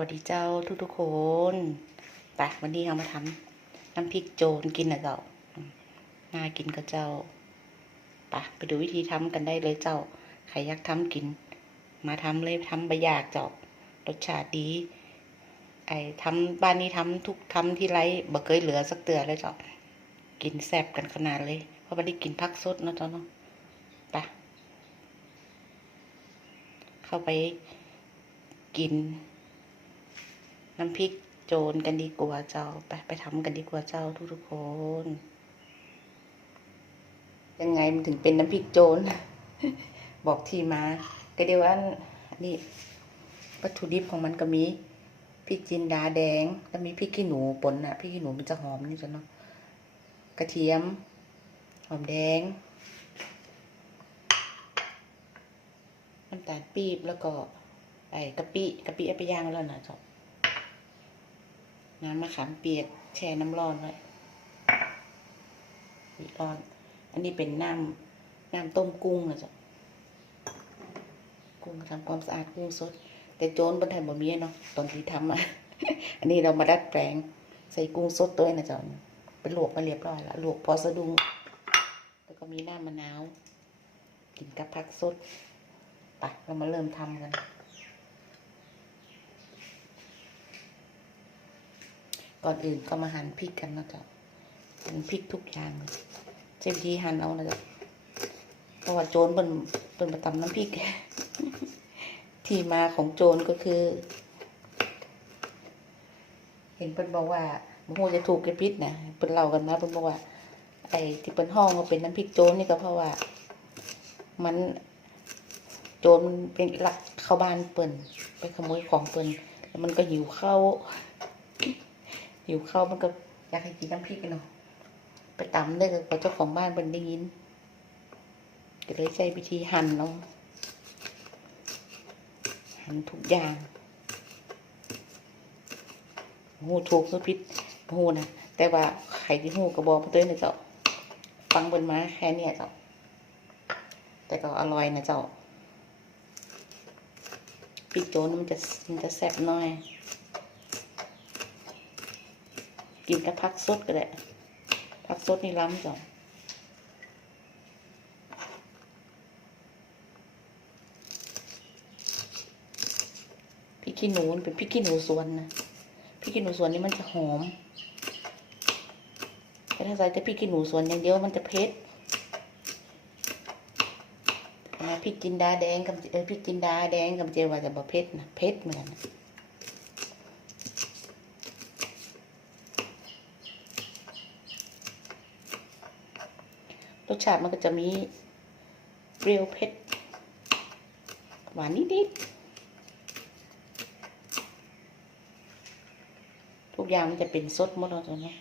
วัสดีเจ้าทุกทุกๆคนไปวันนี้เรามาทำน้ำพริกโจรกินนะเจ้า น่ากินก็เจ้าไปไปดูวิธีทำกันได้เลยเจ้า ใครอยากทำกิน มาทำเลยทำใบยากเจ้ารสชาติดี ไอ้ทำบ้านนี้ทำทุกทำที่ไรบ่เคยเหลือสักเตือเลยเจ้า กินแซ่บกันขนาดเลย เพราะไม่ได้กินพักสดนะเจ้าเนาะไปเข้าไปกิน น้ำพริกโจรกันดีกว่าเจ้า ไปไปทำกันดีกว่าเจ้าทุกทุกๆคน ยังไงมันถึงเป็นน้ำพริกโจรบอกทีมา ก็เดียวว่าอันนี่วัตถุดิบของมันก็มีพริกจินดาแดงแล้วมีพริกขี้หนูป่นอะพริกขี้หนูมันจะหอมนี่จ้ะเนาะกระเทียม หอมแดงน้ำตาลปี๊บแล้วก็ไอ้กะปิกะปิเอาไปย่างแล้วนะจ๊ะ น้ำมะขามเปียกแช่น้ำร้อนไว้ร้อน อันนี้เป็นน้ำน้ำต้มกุ้งนะจ๊ะกุ้งทำความสะอาดกุ้งสด แต่โจรบนไทยบ่มีเนาะตอนที่ทำอะอันนี้เรามาดัดแปลงใส่กุ้งสดตัวนะจ๊ะเป็นลวกมาเรียบร้อยแล้วลวกพอสะดุ้งแล้วก็มีน้ำมะนาวกินกับผักสดไปเรามาเริ่มทำกัน ก่อนอื่นก็มาหั่นพริกกันนะจ๊ะหั่นพริกทุกอย่างเลยเจ้าที่หั่นเอานะจ๊ะเพราะว่าโจรเป็นเป็นประตำน้ำพริก ที่มาของโจรก็คือ เห็นเพิ่นบอกว่าโมโหจะถูกแกพิษนะเพิ่นเล่ากันมาเพิ่นบอกว่า ไอ้ที่เพิ่นห้องว่าเป็นน้ำพริกโจรนี่ก็เพราะว่า มันโจรมันเป็นลักเข้าบ้านเปิ้นไปขโมยของเปิ้นแล้วมันก็หิวข้าว หิวข้าวมันก็อยากให้กินน้ำพริกกันเนาะไปตำได้กับเจ้าของบ้านเป็นได้ยินก็เลยใช้วิธีหั่นเนาะหั่นทุกอย่างหูถูกหรือผิดหูนะแต่ว่าไข่ที่หูกระบอกเต้ยนะเจ้าฟังบนมาแค่เนี้ยเจ้าแต่ก็อร่อยนะเจ้าพริกโจนมันจะมันจะแซ่บหน้อย กินกับผักสดก็ได้ผักสดนี่ล้ำจ้ะพริกขี้หนูเป็นพริกขี้หนูสวนนะพริกขี้หนูสวนนี่มันจะหอมแต่ถ้าใส่แต่พริกขี้หนูสวนอย่างเดียวมันจะเผ็ดนะพริกจินดาแดงกับเออพริกจินดาแดงกับเจว่าจะบ่เผ็ดนะเผ็ดเหมือนกันนะ ร สชาติมันก็จะมีเปรี้ยวเผ็ดหวานนิดๆทุกอย่างมันจะเป็นซดหมดแล้วตอนนี้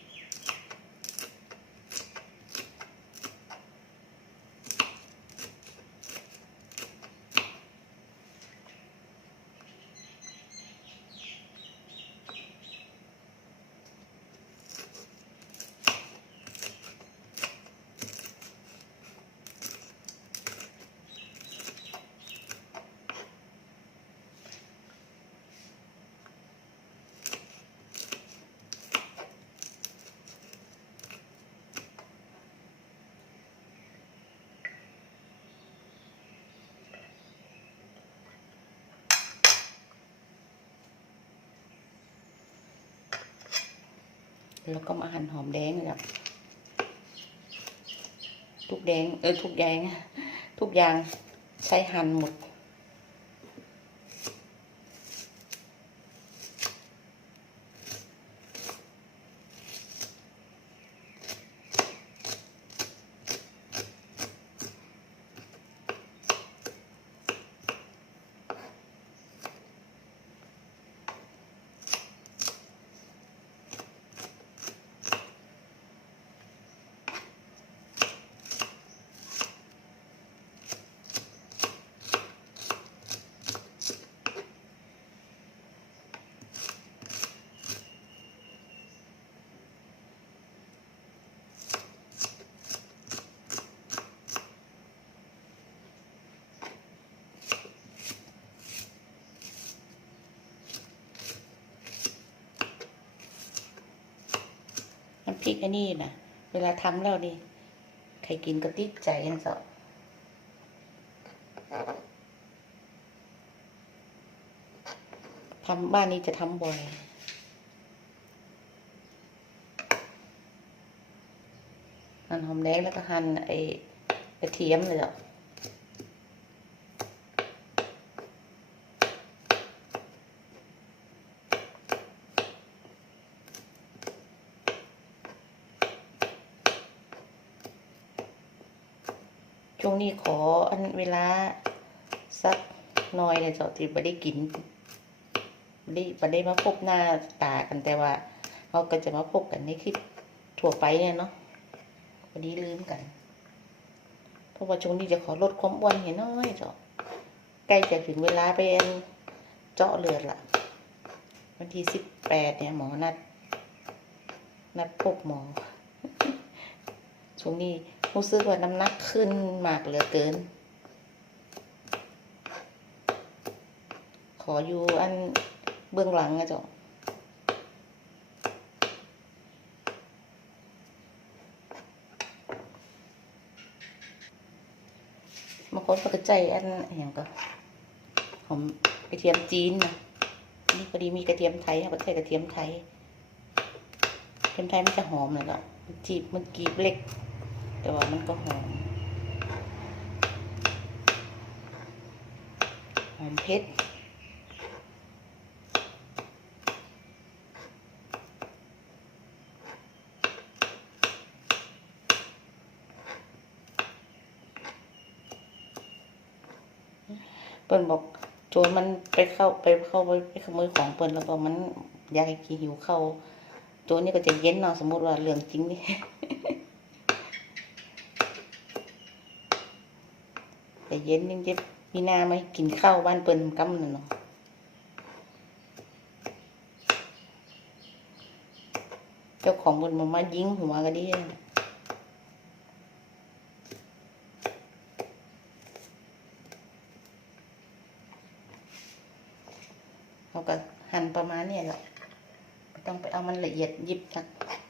แล้วก็มาหั่นหอมแดงนะครับทุกแดงเออทุกแดงทุกอย่างใช้หั่นหมด พริกอันนี้นะเวลาทำแล้วนี่ใครกินก็ติดใจกันสอทำบ้านนี้จะทำบ่อยหั่นหอมแดงแล้วก็หั่นไอ้กระเทียมเลยอะ ช่วงนี้ขออันเวลาสักหน้อยเนี่ยเจ้าที่ไม่ได้กินไม่ได้ไม่ได้มาพบหน้าตากันแต่ว่าเขาก็จะมาพบกันในคลิปทั่วไปเนี่ยเนาะวันนี้ลืมกัน เพราะว่าช่วงนี้จะขอลดความอ้วนเห็นน้อยเจาใกล้จะถึงเวลาไปเจาะเลือดละวันที่สิบแปดเนี่ยหมอนัด นัดพบหมอช่วงนี้ รู้สึกว่าน้ำหนักขึ้นมากเหลือเกิน ขออยู่อันเบื้องหลังนะเจ้าบางคนก็ใจอันอย่างก็หอมกระเทียมจีนนะนี่พอดีมีกระเทียมไทยก็ใช้กระเทียมไทยกระเทียมไทยมันจะหอมเลยก็จีบมันกรีบเล็ก แต่ว่ามันก็หอมหอมเผ็ดเปิ้นบอกโจรมันไปเข้าไปเข้าไปไปขโมยของเปิ้นแล้วก็มันอยากให้กินหิวเข้าโจรนี่ก็จะเย็นเนาะสมมติว่าเรื่องจริงนี่ แต่เย็นนี่จะมีหน้าไหมกินข้าวบ้านเปิ้นกำนั่นเนาะเจ้าของเปิ้นมามายิงหัวก็ดีนเขาก็หั่นประมาณนี้แหละไม่ต้องไปเอามันละเอียดยิบนะแล้วก็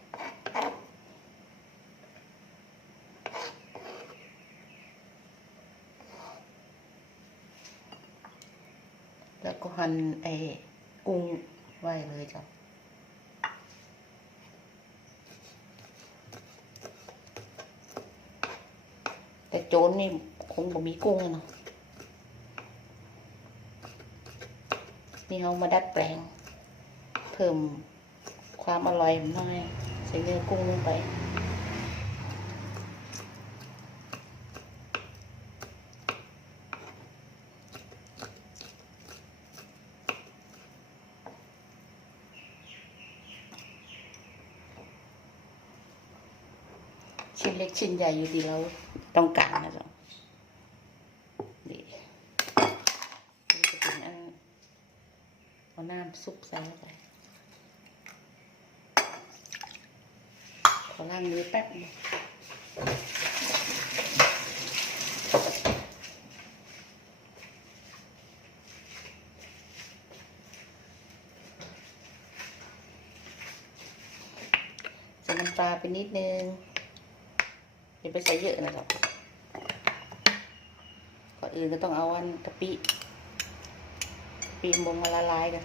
หั่นไอ้กุ้งไว้เลยจ้ะแต่โจนนี่คงบ่มีกุ้งเนาะนี่เขามาดัดแปลง เพิ่มความอร่อยหน่อยใส่เนื้อกุ้งลงไป ชิ้นเล็กชิ้นใหญ่อยู่ที่เราต้องการนะจ๊ะนี่นี่จะเป็นอันเอาน้ำซุปใส่เข้าไปขอล้างมือแป๊บนึงใส่น้ำปลาไปนิดนึง อย่าไปใส่เยอะนะครับก่อนอื่นก็ต้องเอาอันกะปิปีมบงมาละลายกัน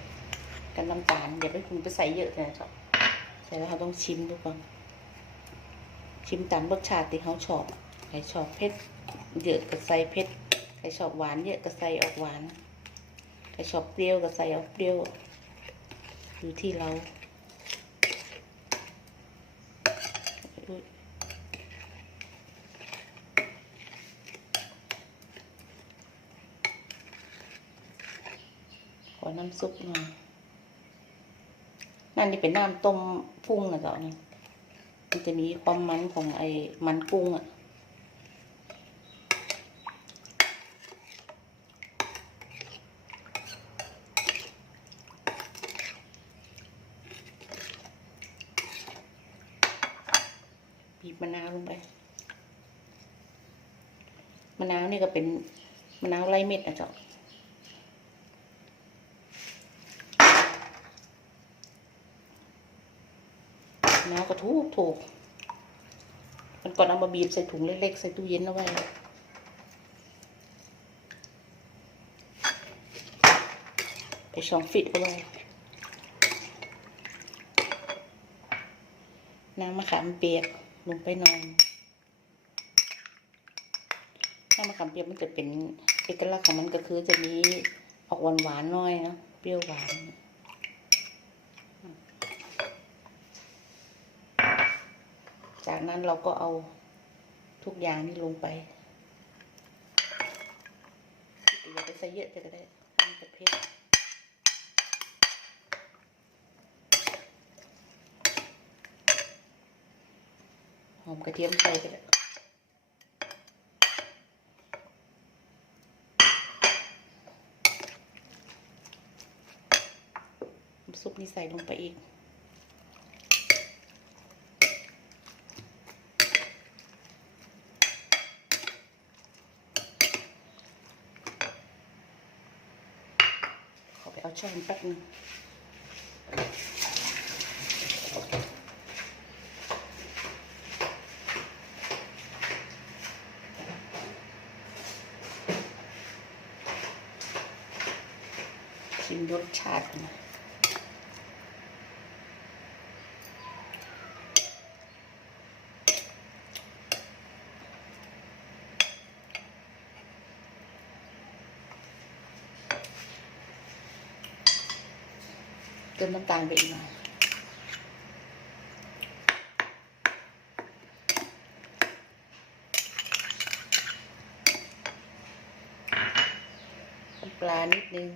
กันน้ำตาลอย่าไปคุณไปใส่เยอะนะครับใส่แล้วเราต้องชิมดูก่อนชิมตามรสชาติที่เขาชอบใครชอบเผ็ดเยอะก็ใส่เผ็ดใครชอบหวานเยอะก็ใส่ออกหวานใครชอบเปรี้ยวก็ใส่ออกเปรี้ยวอยู่ที่เรา ขอน้ำซุปหน่อยนั่นนี่เป็นน้ำต้มกุ้งนะเจ้านี่มันจะมีความมันของไอ้มันกุ้งอะบีบมะนาวลงไป มะนาวนี่ก็เป็นมะนาวไร้เม็ดนะเจ้า น น้า ก็ถูกถูก มันก่อนเอามาบีบใส่ถุงเล็กๆ ใส่ตู้เย็นเอาไว้ไปช่องฟิตเอาไว้น้ำมะขามเปียกลงไปหน่อยน้ำมะขามเปียกมันจะเป็นเอกลักษณ์ของมันก็คือจะมีออกหวานหวานๆหน่อยนะเปรี้ยวหวาน จากนั้นเราก็เอาทุกอย่างนี่ลงไปอย่าไปใส่เยอะจะก็ได้ทำเป็นเผ็ดหอมกระเทียมใส่ไปแล้ซุปนี่ใส่ลงไปอีก ขอไป เอาช้อนแป๊บนึงชิมรสชาติกันนะ เติมน้ำตาลไปอีกหน่อยปลานิดนึง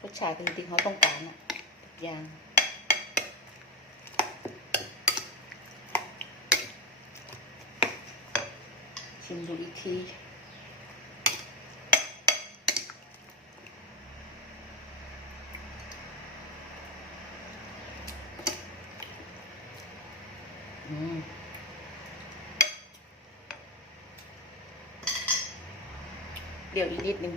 รสชาติจริงๆเขาต้องการอะทุกอย่างชิมดูอีกที อืม เดี๋ยวอีกนิดนึง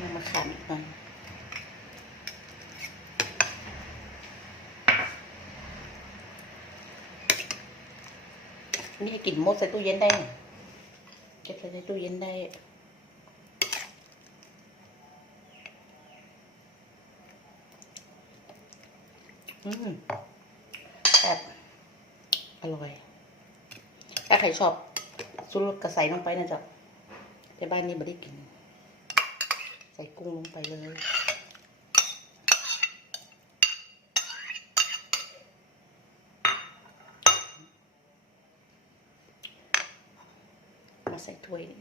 น้ำมะขามอีกหน่อยนี่ให้กลิ่นมดใส่ตู้เย็นได้เก็บใส่ในตู้เย็นได้ แบบอร่อยถ้าใครชอบซุรสกระใสลงไปนะจ๊ะแต่บ้านนี้ไม่ได้กิน ใส่กุ้งลงไปเลยมาใส่ถ้วยนี่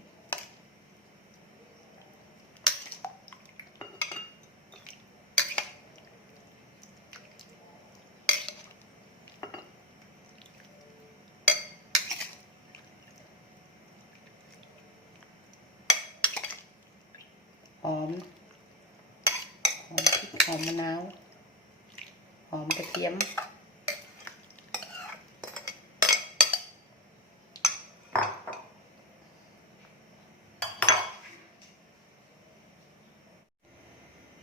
หอม หอมพริกหอ มะนาว หอมกระเทียม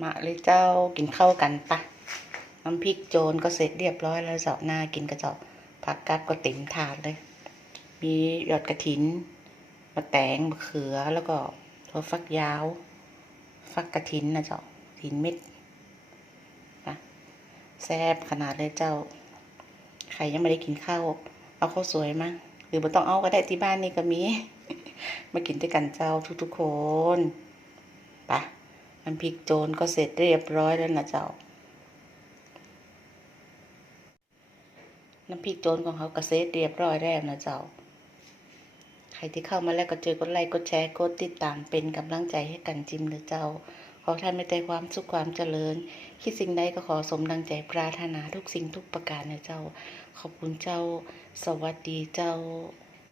มาเลยเจ้ากินข้าวกันปะน้ำพริกโจรก็เสร็จเรียบร้อยแล้วเจ้าหน้ากินกระเจ้าผักกัดก็เต็มถาดเลย มีหยอดกระถินมะแตงมะเขือแล้วก็ถั่วฟักยาว ฟักกระถินนะเจ้าถินเม็ด แซ่บขนาดเลยเจ้า ใครยังไม่ได้กินข้าว เอาข้าวสวยมาหรือไม่ต้องเอาก็ได้ที่บ้านนี่ก็มี มากินด้วยกันเจ้าทุกๆคนปะน้ำพริกโจรก็เสร็จเรียบร้อยแล้วนะเจ้า น้ำพริกโจรของเขาก็เสร็จเรียบร้อยแล้วนะเจ้า ใครที่เข้ามาแล้วก็เจอกดไลค์กดแชร์กดติดตามเป็นกำลังใจให้กันจิมนะเจ้า ขอท่านไม่แต่ความสุขความเจริญ คิดสิ่งใดก็ขอสมดังใจปรารถนาทุกสิ่งทุกประการนะเจ้า ขอบคุณเจ้า สวัสดีเจ้า